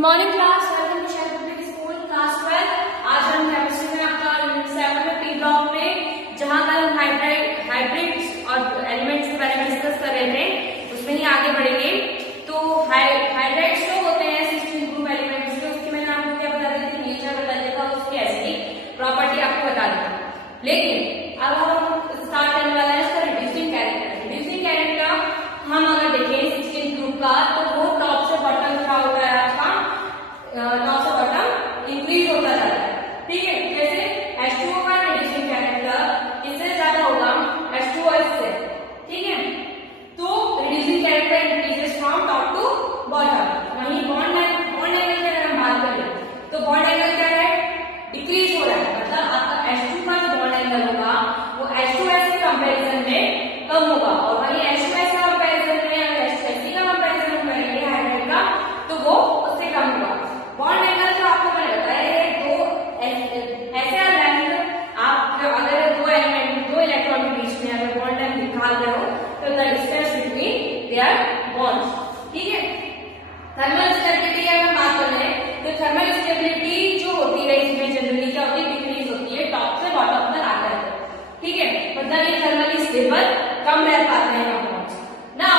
Morning class, welcome to शहर public school class 12। आज हम केमिस्ट्री में आपका यूनिट 7 में पी ब्लॉक में जहां कल हम हाइब्रिड्स और एलिमेंट्स के बारे में डिस्कस कर रहे थे उसमें ही आगे बढ़ेंगे। तो हाइब्रिड्स जो होते हैं 16 ग्रुप एलिमेंट्स के, उसकी मैंने आपको क्या बता दी थी, नेचर बता दिया था, उसकी एसिडिक प्रॉपर्टी आपको बता दी थी। लेकिन अब हम स्टार्ट करने वाला है इसका रिड्यूसिंग कैरेक्टर। रिड्यूसिंग कैरेक्टर हम अगर देखें 16 ग्रुप का तो वो टॉप से बॉटम क्या होता है आपका, टॉप से बॉटम इंक्रीज होता जाता है। ठीक है, जैसे H2O का रिड्यूसिंग कैरेक्टर इससे ज्यादा होगा H2O से। ठीक है, तो reducing character increases from top to bottom. वहीं बॉन्ड एंगल की अगर हम बात करें तो बॉन्ड एंगल क्या है, डिक्रीज हो रहा है। मतलब आपका H2 का जो बॉन्ड एंगल होगा वो H2S के कंपैरिजन में कम होगा, और वहीं H2S का कंपैरिजन में अगर H2SC का कंपैरिजन हम करेंगे हाइड्राइड का तो वो उससे कम होगा। बॉन्ड एंगल जो आपको मैंने बताया है दो ऐसे लेंथ, आप अगर दो इलेक्ट्रॉन के बीच में अगर बॉन्ड लेंथ निकाल रहे हो तो the distance between their bonds. ठीक है, थर्मल स्टेबिलिटी की अगर बात कर रहे हैं तो थर्मल स्टेबिलिटी जो होती है इसमें जनरली क्या होती है, डिक्रीज होती है, टॉप से बॉटम तक आता है। ठीक है, मतलब ये थर्मली स्टेबल कम रह पाते हैं कंपाउंड्स। नाउ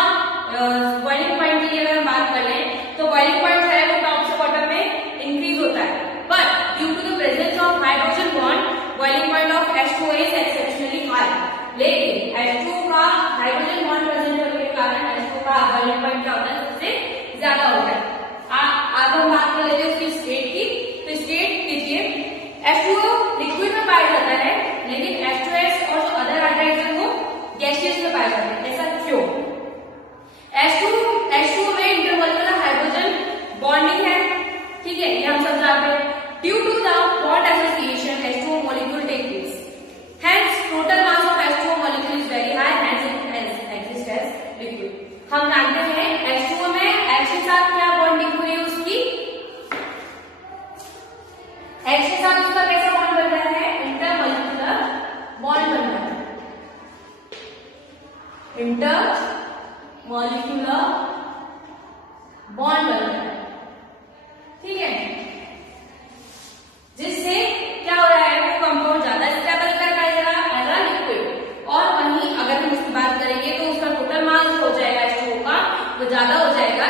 बॉइलिंग पॉइंट की अगर हम बात कर लें तो बॉइलिंग पॉइंट है वो टॉप से बॉटम में इंक्रीज होता है, but due to the presence of hydrogen bond boiling point of H2O is exceptionally high. लेकिन H2O का हाइड्रोजन बॉन्ड प्रेजेंट होने के कारण H2O का बॉइलिंग पॉइंट क्या होता है, सबसे ज्यादा होता है। अब हम बात कर लेते हैं उसकी स्टेट की। तो स्टेट लीजिए, H2O लिक्विड में पाया जाता है, लेकिन H2S और जो अदर हाइड्राइड्स हैं वो गैसियस में पाए जाते हैं। ऐसा क्यों? H2O में इंटरमोलिकुलर हाइड्रोजन बॉन्डिंग है। ठीक है, ये हम समझाते हैं। Due to the bond association H2O molecule take place. Hence total mass of H2O molecule is very high, hence it exists as liquid. हम जानते हैं H2O में H के साथ क्या बॉन्डिंग हुई है उसकी, H के साथ उसका कैसा बॉन्ड बन रहा है, इंटरमोलिकुलर बॉन्ड बन रहा है, इंटरमोलिकुलर बॉन्ड बन रहा है। ठीक है, जिससे क्या हो रहा है, वो कंपाउंड ज्यादा स्टेबल कर पाएगा एज अ लिक्विड। और वहीं अगर हम इसकी बात करेंगे तो उसका टोटल मास हो जाएगा H2O का वो ज्यादा हो जाएगा,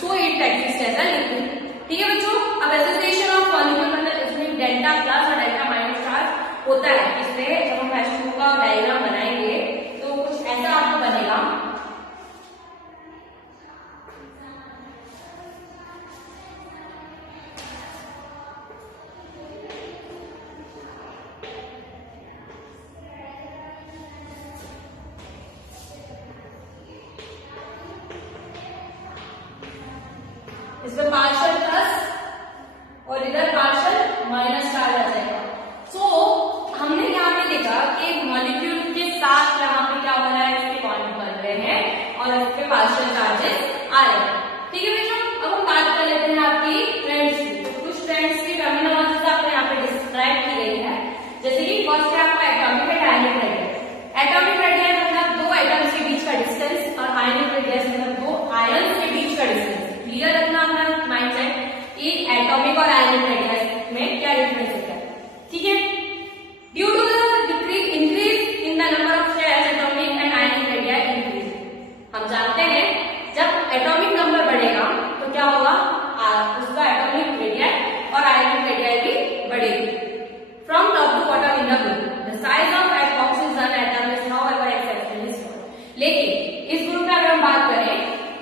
so it exist as a liquid. ठीक है बच्चों, अब एसोसिएशन ऑफ मॉलिक्यूल मतलब इसमें डेल्टा प्लस और डेल्टा माइनस चार्ज होता है। इसलिए जब हम H2O का डायग्राम बनाएंगे तो कुछ ऐसा आपको बनेगा। इसमें पार्शियल प्लस और इधर पार्शियल माइनस चार्ज आ जाएगा। सो हमने यहाँ पे देखा कि मॉलिक्यूल के साथ यहाँ पे क्या हो रहा है, इसके बॉन्ड बन रहे हैं और इस पे पार्शियल चार्जेस आ रहे हैं। ठीक है बच्चों, अब हम बात कर लेते हैं आपकी फ्रेंड्स की। तो कुछ फ्रेंड्स की टर्मिनोलॉजी आपको यहाँ पे डिस्क्राइब की गई है, जैसे कि फर्स्ट है आपका atomic and ionic radius. Atomic radius मतलब दो एटम्स के बीच का डिस्टेंस, और आयनिक रेडियस मतलब दो आयन्स के बीच का डिस्टेंस। क्लियर रखना अपना माइंडसेट कि एटॉमिक और आयनिक रेडियस में क्या डिफरेंस होता है। ठीक है, due to the increase in the number of shares atomic and ionic radius increase. हम जानते हैं जब एटॉमिक नंबर बढ़ेगा तो क्या होगा, उसका एटॉमिक रेडियस और आयनिक रेडियस भी बढ़ेगी। From top to bottom in the group the size of oxygen atom is however exceptionally small. लेकिन इस ग्रुप में अगर हम बात करें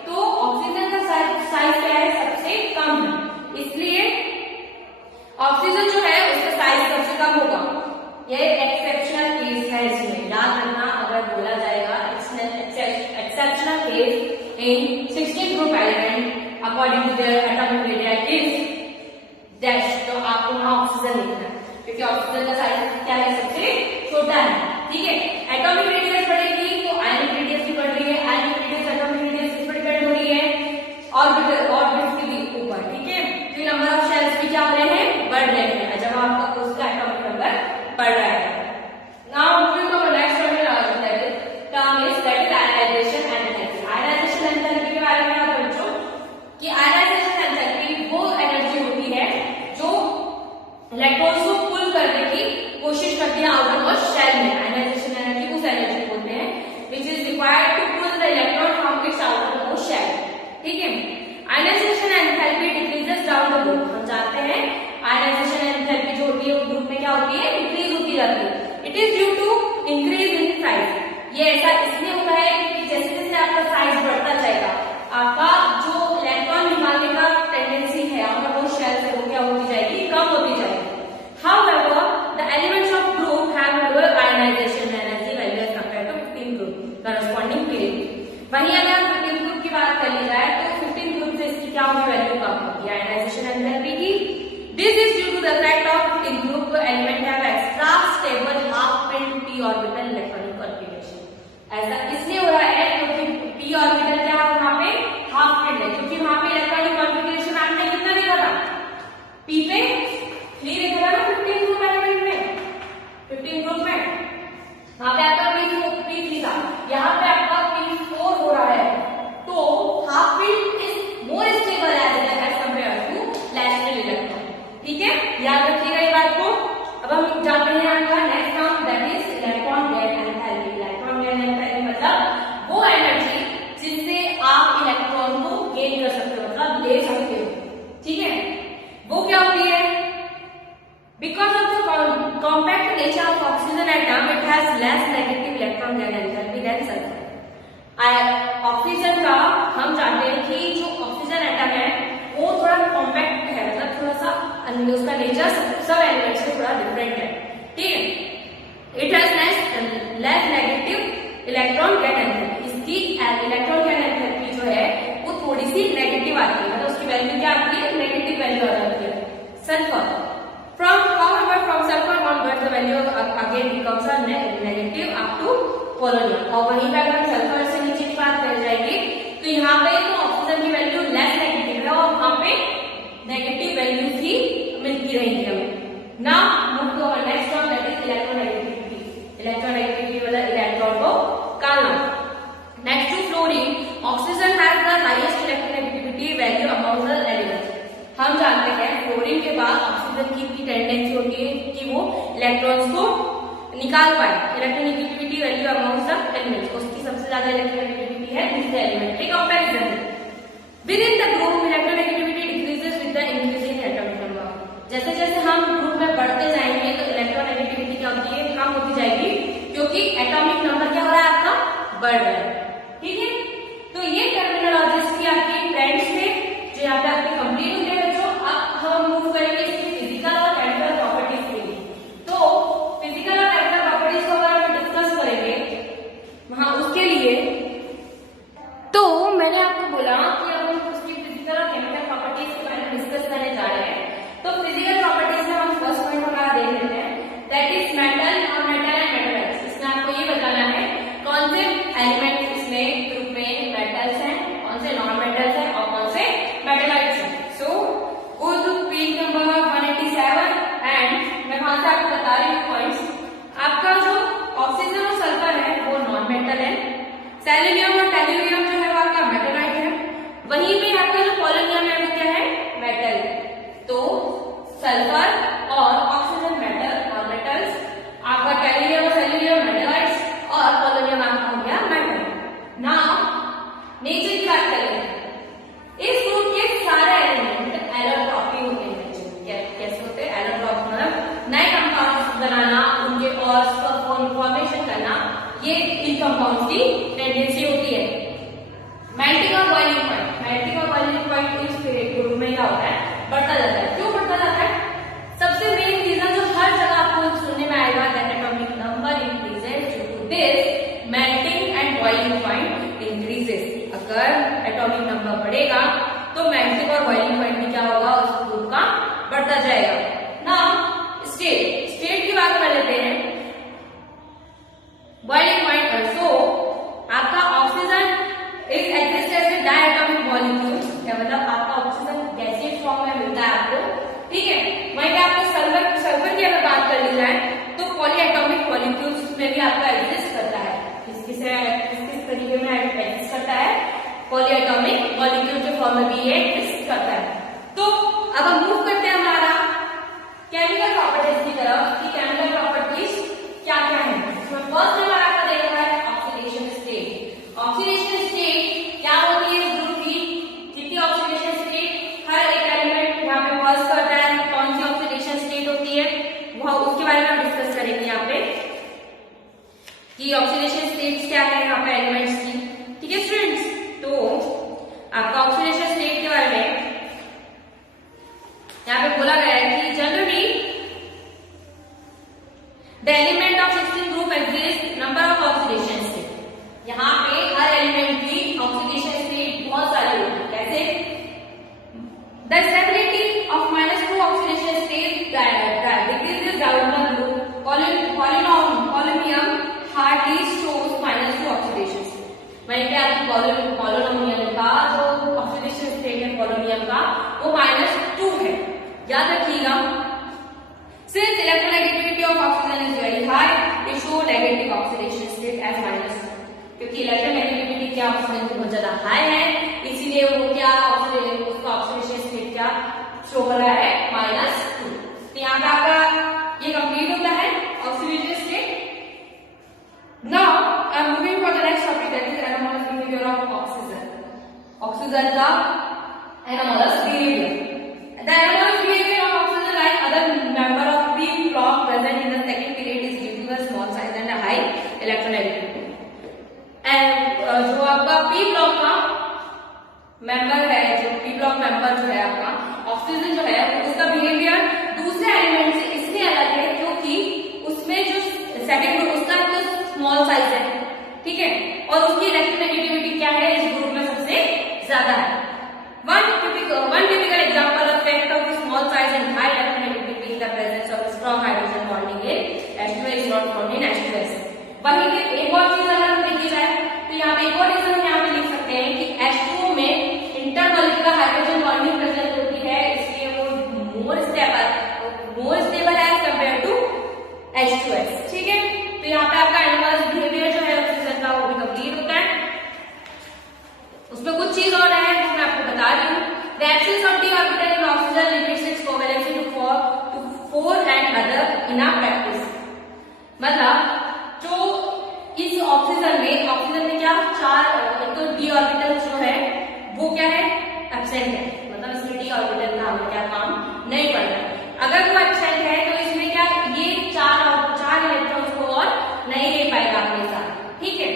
तो ऑक्सीजन का साइज क्या है, सबसे कम है, इसलिए ऑक्सीजन जो है उसका साइज सबसे कम होगा। यह एक्सेप्शनल केस है, इसमें याद रखना। अगर बोला जाएगा exceptional case in 16 group element according to their atomic radius is dash, तो आपको वहां ऑक्सीजन लिखना है क्योंकि ऑक्सीजन का साइज क्या है, सबसे छोटा है। ठीक है, एटॉमिक रेडियस बढ़ेगी तो आयनिक रेडियस भी बढ़ रही है, आयनिक रेडियस एटॉमिक रेडियस इस पर डिपेंड हो रही है, ऑर्बिटल के भी ऊपर। ठीक है, तो नंबर ऑफ शेल्स भी क्या हो रहे हैं, बढ़ रहे हैं जब आपका उसका एटॉमिक नंबर बढ़ रहा है। Now moving to next term is that is ionization and enthalpy. Ionization enthalpy के बारे में आप बच्चों कि आयनाइजेशन एंथैल्पी वो ठीक है। Ionization enthalpy decreases down the group. हम जानते हैं आयनाइजेशन एंथैल्पी जो होती है वो ग्रुप में क्या होती है, इंक्रीज होती जाती है। It is due to increase in size. ये ऐसा इसलिए होता है कि जैसे जैसे आपका साइज बढ़ता जाएगा, आपका जो इलेक्ट्रॉन निकालने का टेंडेंसी है, आपका वो शेल है वो क्या होती जाएगी, कम होती जाएगी। However, the elements of group have lower ionization energy value as compared to 15 group corresponding period। वहीं अगर 15 ग्रुप की बात कर ली जाए तो 15 ग्रुप से इसकी क्या होगी, वैल्यू कम होगी आयनाइजेशन एंथैल्पी की। This is due to the fact of in group element have extra stable half filled p orbital electronic configuration। ऐसा इसलिए हो रहा है क्योंकि p ऑर्बिटल क्या है वहां पे हाफ फिल्ड है, क्योंकि वहां पे इलेक्ट्रॉनिक कॉन्फ़िगरेशन आपने कितना देखा था, p पे 3 देखा था ना 15 ग्रुप एलिमेंट में, 15 ग्रुप में वहां पे आपका p3 था, यहाँ पे आपका p4 हो रहा है। तो half field is more stable as compare to less field electron. ठीक है, याद रखिएगा ये बात को। अब हम जाते हैं आपका next term that is electron gap enthalpy. Electron gap enthalpy मतलब वो एनर्जी जिससे आप इलेक्ट्रॉन को गेन कर सकते हो, मतलब ले सकते हो। ठीक है, वो क्या होती है, because of the compact nature of oxygen atom it has less negative electron gain enthalpy than sulfur। Oxygen का हम जानते हैं कि जो ऑक्सीजन एटम है वो थोड़ा कॉम्पैक्ट है, मतलब थोड़ा सा उसका नेचर सब एलिमेंट्स से थोड़ा डिफरेंट है। ठीक है, it has less negative electron gain enthalpy. इसकी इलेक्ट्रॉन गैन एंथैल्पी जो है वो थोड़ी सी नेगेटिव आती है, मतलब उसकी वैल्यू क्या आती है, नेगेटिव वैल्यू आ जाती है। Sulphur from sulfur onwards the value again becomes a negative up to polonium। और वहीं पे अगर सल्फर से नीचे की बात कर जाएगी तो यहाँ पे तो ऑक्सीजन की वैल्यू लेस नेगेटिव है और वहां पे नेगेटिव वैल्यूज ही मिलती रहेंगी हमें। Now move to our next term that is electronegativity. Electronegativity मतलब इलेक्ट्रॉन को काटना। Next to fluorine, oxygen has the highest electronegativity value among the elements. हम जानते हैं फ्लोरीन के बाद ऑक्सीजन की इतनी टेंडेंसी होती है कि वो इलेक्ट्रॉन्स को निकाल पाए। Electronegativity value among the elements, उसकी सबसे ज्यादा इलेक्ट्रोनेगेटिविटी है दूसरे एलिमेंट के कंपैरिजन में। With in the group electronegativity decreases with the increasing atomic number. जैसे जैसे हम ग्रुप में बढ़ते जाएंगे तो इलेक्ट्रोनेगेटिविटी क्या होती है, कम होती जाएगी, क्योंकि एटॉमिक नंबर क्या हो रहा है, आपका बढ़ रहा है। ठीक है, तो ये टर्मिनोलॉजीज की आपकी फ्रेंड्स में जो यहाँ पे आपकी कंप्लीट होते हैं। अब हम मूव करेंगे इसकी फिजिकल और केमिकल प्रॉपर्टीज के लिए। तो फिजिकल और केमिकल प्रॉपर्टीज को अगर हम डिस्कस करेंगे वहां उसके लिए, तो मैंने आपको बोला कि अब हम उसकी फिजिकल और केमिकल प्रॉपर्टीज के बारे में डिस्कस करने जा रहे हैं। तो फिजिकल प्रॉपर्टीज में हम फर्स्ट पॉइंट हमारा देख लेते हैं, दैट इज मेटल और मेटल एंड मेटलाइट्स। इसमें आपको ये बताना है कौन से एलिमेंट इसमें ग्रुप में मेटल्स हैं, कौन से नॉन मेटल्स हैं और कौन से मेटलाइट्स हैं। सो go to page number 187 and मैं वहां से आपको बता रही हूँ पॉइंट्स। आपका जो ऑक्सीजन और सल्फर है वो नॉन मेटल है, सेलेनियम और टेल्यूरियम जो है वो आपका मेटलाइट है, वहीं पे आपका जो पोलोनियम है वो क्या है, मेटल है। तो सल्फर और ऑक्सीजन मेटल और मेटल्स, आपका टेल्यूरियम और सेलेनियम मेटलाइट्स और पोलोनियम आपका हो गया मेटल। नाउ नेचर की बात करें, इस ग्रुप के सारे एलिमेंट एलोट्रॉपी होते हैं। कैसे होते हैं एलोट्रॉपी, मतलब नए कंपाउंड्स बनाना, उनके और फॉर्मेशन करना, ये इन कंपाउंड्स की टेंडेंसी होती है। मेल्टिंग और बॉइलिंग पॉइंट, मेल्टिंग और बॉइलिंग पॉइंट इस ग्रुप में क्या होता है, बढ़ता जाता है। क्यों बढ़ता जाता है, सबसे मेन रीजन जो हर जगह आपको सुनने में आएगा, that atomic number increases due to this melting and boiling point increases. अगर एटॉमिक नंबर बढ़ेगा तो मेल्टिंग और बॉइलिंग पॉइंट भी क्या होगा, उस ग्रुप का बढ़ता जाएगा। नाउ स्टेट की बात कर लेते हैं। बॉइलिंग पॉइंट, सो आपका oxygen is exist as a diatomic molecule, मतलब आपका ऑक्सीजन गैसीय फॉर्म में मिलता है आपको। ठीक है, वहीं पे आपको सल्फर की अगर बात कर ली जाए तो पॉलीएटॉमिक मॉलिक्यूल्स में भी आपका एग्जिस्ट करता है। किस तरीके में एग्जिस्ट करता है, पॉलीएटॉमिक मॉलिक्यूल के फॉर्म में भी ये एग्जिस्ट करता है। तो अब हम मूव करते हैं हमारा केमिकल प्रॉपर्टीज की तरफ कि केमिकल प्रॉपर्टीज क्या क्या है। फर्स्ट नंबर आपका देखना है ऑक्सीडेशन स्टेट। ऑक्सीडेशन स्टेट क्या होती है इस ग्रुप की, स्टेट्स क्या है यहाँ पे एलिमेंट्स की, ठीक है स्टूडेंट्स। तो आपका ऑक्सीडेशन स्टेट के बारे में यहाँ पे बोला गया है कि generally the element of 16 group exist number of oxidation state. यहाँ पे हर एलिमेंट की ऑक्सीडेशन स्टेट बहुत सारी होती है। कैसे? The stability of -2 oxidation state decreases down the group polynomial hardly shows -2 oxidation state. मैंने क्या पॉलिनोमियल का जो ऑक्सीडेशन स्टेट है पॉलिनोमियल का वो -2 है, याद रखिएगा। Since electronegativity of oxygen is very high, we show negative oxidation state as -2। क्योंकि इलेक्ट्रोनेगेटिविटी क्या ऑक्सीजन की बहुत ज्यादा हाई है, इसीलिए वो क्या उसका ऑक्सीडेशन स्टेट क्या शो हो रहा है -2। तो यहाँ पे आपका ये कंप्लीट होता है oxidation state. Now I am moving for the next topic that is anomalous behaviour of oxygen. Oxygen का anomalous behaviour. The anomalous behavior of oxygen like other member of P block present in the second period is due to the small size and a high electronegativity। And जो आपका P block का member है, जो P block member जो है आपका oxygen जो है उसका बिहेवियर दूसरे एलिमेंट से इसलिए अलग है क्योंकि उसमें जो सेकंड ग्रुप उसका तो स्मॉल साइज है, ठीक है, और उसकी इलेक्ट्रोनेगेटिविटी क्या है इस ग्रुप में सबसे ज्यादा है। One typical example of effect of small size and high electronegativity is the presence of strong hydrogen bonding in H2 is not found in H2S। वहीं पे एक और चीज अगर हम देखी जाए तो यहाँ पे एक और रीजन हम यहाँ पे लिख सकते हैं कि H2O में इंटरमॉलिक्यूलर हाइड्रोजन बॉन्डिंग प्रेजेंट होती है, इसलिए वो more stable as compare to H2S, ठीक है। तो यहाँ पे आपका एनामोलस बिहेवियर जो है ऑक्सीजन का वो भी कंप्लीट होता है। उसमें कुछ चीज और है जो मैं आपको बता रही हूँ। The absence of d orbital in oxygen limits its covalency to 4 and other in a practice। मतलब जो इस ऑक्सीजन में क्या एक तो d ऑर्बिटल जो है वो क्या है एब्सेंट है, मतलब इसमें d ऑर्बिटल का हमें क्या काम नहीं पड़ रहा है। अगर वो एब्सेंट है तो इसमें क्या ये चार इलेक्ट्रॉन्स को और नहीं ले पाएगा अपने साथ, ठीक है।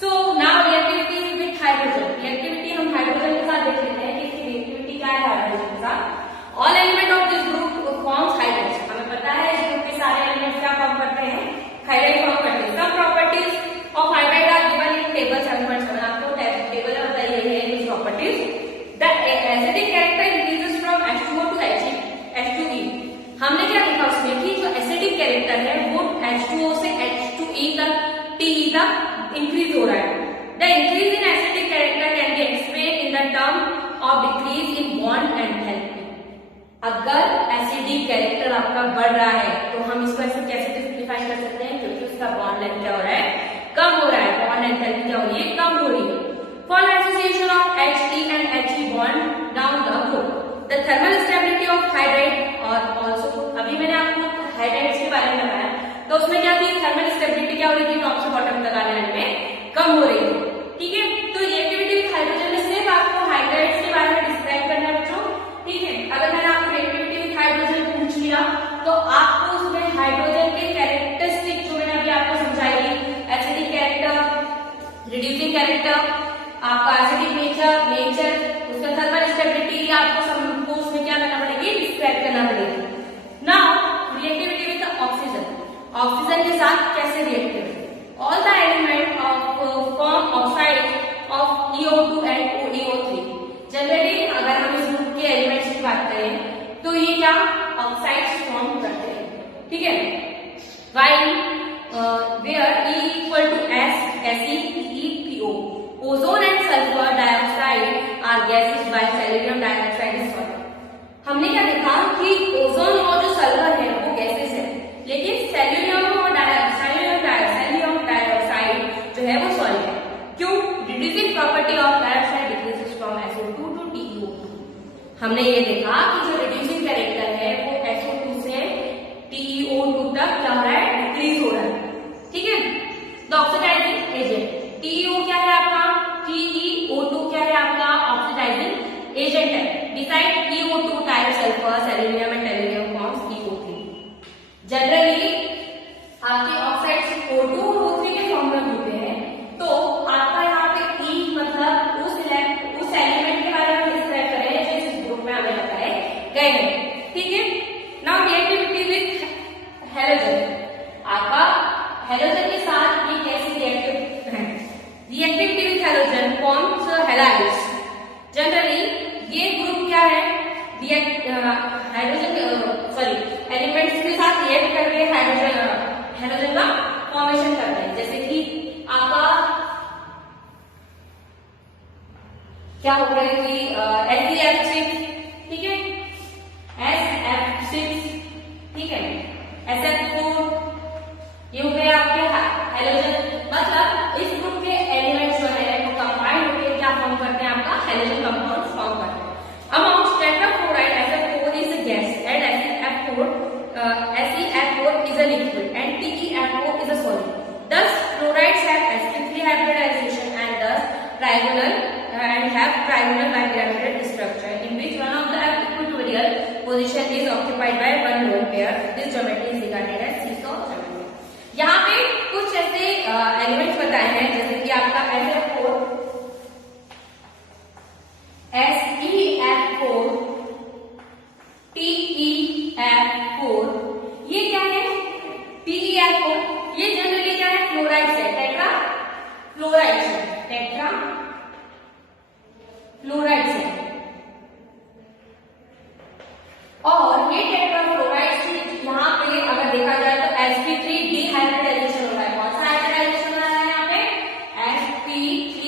So now reactivity with hydrogen. Reactivity हम हाइड्रोजन के साथ देख लेते हैं कि इसकी रिएक्टिविटी क्या है हाइड्रोजन के साथ। All element of this group forms hydride. हमें पता है इस ग्रुप के सारे एलिमेंट्स क्या फॉर्म करते हैं, हाइड्राइड फॉर्म करते हैं। Some properties of hydride are given in table 7.7। आपको टेबल में बताई गई है इन properties. The acidic character increases from H2O to H2E। हमने क्या देखा उसमें कि जो एसिडिक कैरेक्टर है वो H2O से H2E तक TE तक इंक्रीज हो रहा है। The increase in acidic character can be explain in the term of decrease in bond enthalpy. अगर एसिडिक कैरेक्टर आपका बढ़ रहा है तो हम इसको ऐसे कैसे सिंप्लीफाई कर सकते हैं, क्योंकि उसका बॉन्ड लेंथ क्या हो रहा है, कम हो रहा है, बॉन्ड एंथैल्पी क्या हो रही है, कम हो रही है। For association of He and He bond down the group the thermal stability of hydride और ऑल्सो अभी मैंने आपको हाइड्राइड्स के बारे में बताया तो उसमें क्या थी, थर्मल स्टेबिलिटी क्या हो रही थी, टॉप से बॉटम तक आने में कम हो रही थी, ठीक है। तो रिएक्टिविटी विद हाइड्रोजन में सिर्फ आपको हाइड्राइड्स के बारे में डिस्क्राइब करना है बच्चों, ठीक है। अगर मैंने आपको रिएक्टिविटी विद हाइड्रोजन पूछ लिया तो आपको उसमें हाइड्रोजन के कैरेक्टरिस्टिक जो मैंने अभी आपको समझाई, एसिडिक कैरेक्टर, रिड्यूसिंग कैरेक्टर, आपका एसिडिक नेचर, उसका थर्मल स्टेबिलिटी आपको उसमें क्या करना पड़ेगी, डिस्क्राइब करना पड़ेगी। Now reactivity with oxygen. Oxygen के साथ कैसे रिएक्ट करें। All the element of form oxide of EO2 and OEO3। Generally अगर हम इस ग्रुप के एलिमेंट्स की बात करें तो ये क्या ऑक्साइड्स फॉर्म करते हैं, ठीक है। While where E equal to SePO। Ozone and sulphur dioxide are gases while selenium dioxide is solid. हमने क्या देखा कि ओजोन और जो सल्फर है वो गैसेस है, लेकिन सेलेनियम और सेलेनियम डाइऑक्साइड जो है वो सॉलिड है। क्यों? Reducing property of dioxide decreases from SO2 to TeO2। हमने ये देखा कि जो रिड्यूसिंग कैरेक्टर है वो SO2 से TeO2 तक क्या हो रहा है, डिक्रीज हो रहा है, ठीक है। द ऑक्सीडाइजिंग एजेंट TeO क्या है आपका, TeO2 क्या है आपका ऑक्सीडाइजिंग एजेंट है। Beside EO2 type sulphur selenium and tellurium forms EO3। Generally आपके ऑक्साइड्स O2 और O3 के फॉर्म में होते हैं। हैलाइड्स। जनरली ये ग्रुप क्या है, हाइड्रोजन एलिमेंट्स के साथ रिएक्ट करके हाइड्रोजन का फॉर्मेशन करते हैं। जैसे कि आपका क्या हो गया कि SeF6, ठीक है, SF6, ठीक है, SF4, ये हो गया आपके हैलोजन। मतलब इस ग्रुप के एलिमेंट्स जो है वो कंबाइंड होकर क्या फॉर्म करते हैं, आपका हैलोजन कंपाउंड फॉर्म करते हैं। Amount tetrafluoride SF4 is a gas and SeF4 is a liquid and TeF4 is a solid. Thus fluorides have sp3 hybridization and thus trigonal and have trigonal bipyramidal structure in which one of the equatorial position is occupied by one lone pair. This geometry is regarded as seesaw geometry. यहाँ पे कुछ ऐसे elements बताए हैं जैसे कि आपका SF4, SeF4, TeF4, ये क्या है, TeF4, ये जनरली क्या है, फ्लोराइड्स है, टेट्रा फ्लोराइड्स है, टेट्रा फ्लोराइड्स है। और ये टेट्रा फ्लोराइड्स यहाँ पे अगर देखा जाए तो sp3 डिहाइब्रिडाइजेशन हो रहा है। कौन सा हाइब्रिडाइजेशन हो रहा है यहाँ पे, sp3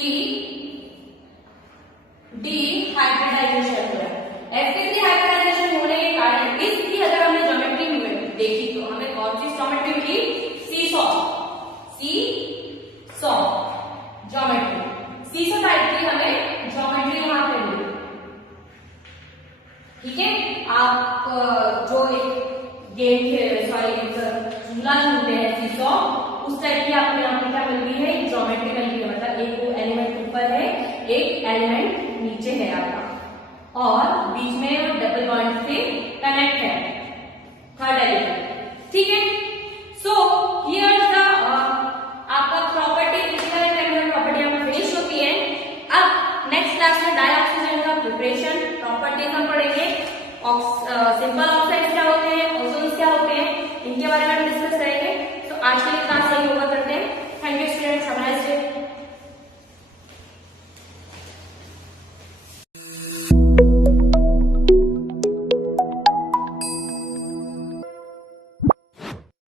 डिहाइब्रिडाइजेशन हो रहा है। sp3 हाइब्रिडाइजेशन होने के कारण इसकी अगर हमने ज्योमेट्री देखी तो हमें कौन सी ज्योमेट्री मिली, सीसॉ ज्योमेट्री, सीसॉ टाइप की हमें ज्योमेट्री यहाँ पे मिली। ठीक है, आप जो एक गेम झूला झूलते हैं सीसॉ, उस टाइप की आपको यहाँ पे क्या मिल रही है, ज्योमेट्री मिल रही है। मतलब एक एलिमेंट ऊपर है, एक एलिमेंट नीचे है आपका, और बीच में डबल बॉन्ड से कनेक्ट है थर्ड एलिमेंट। ठीक है, सो हियर द आपका प्रॉपर्टी प्रॉपर्टी हमें फिनिश होती है। अब नेक्स्ट क्लास में डाई ऑक्सीजन का प्रिपरेशन प्रॉपर्टीज हम पढ़ेंगे। सिंपल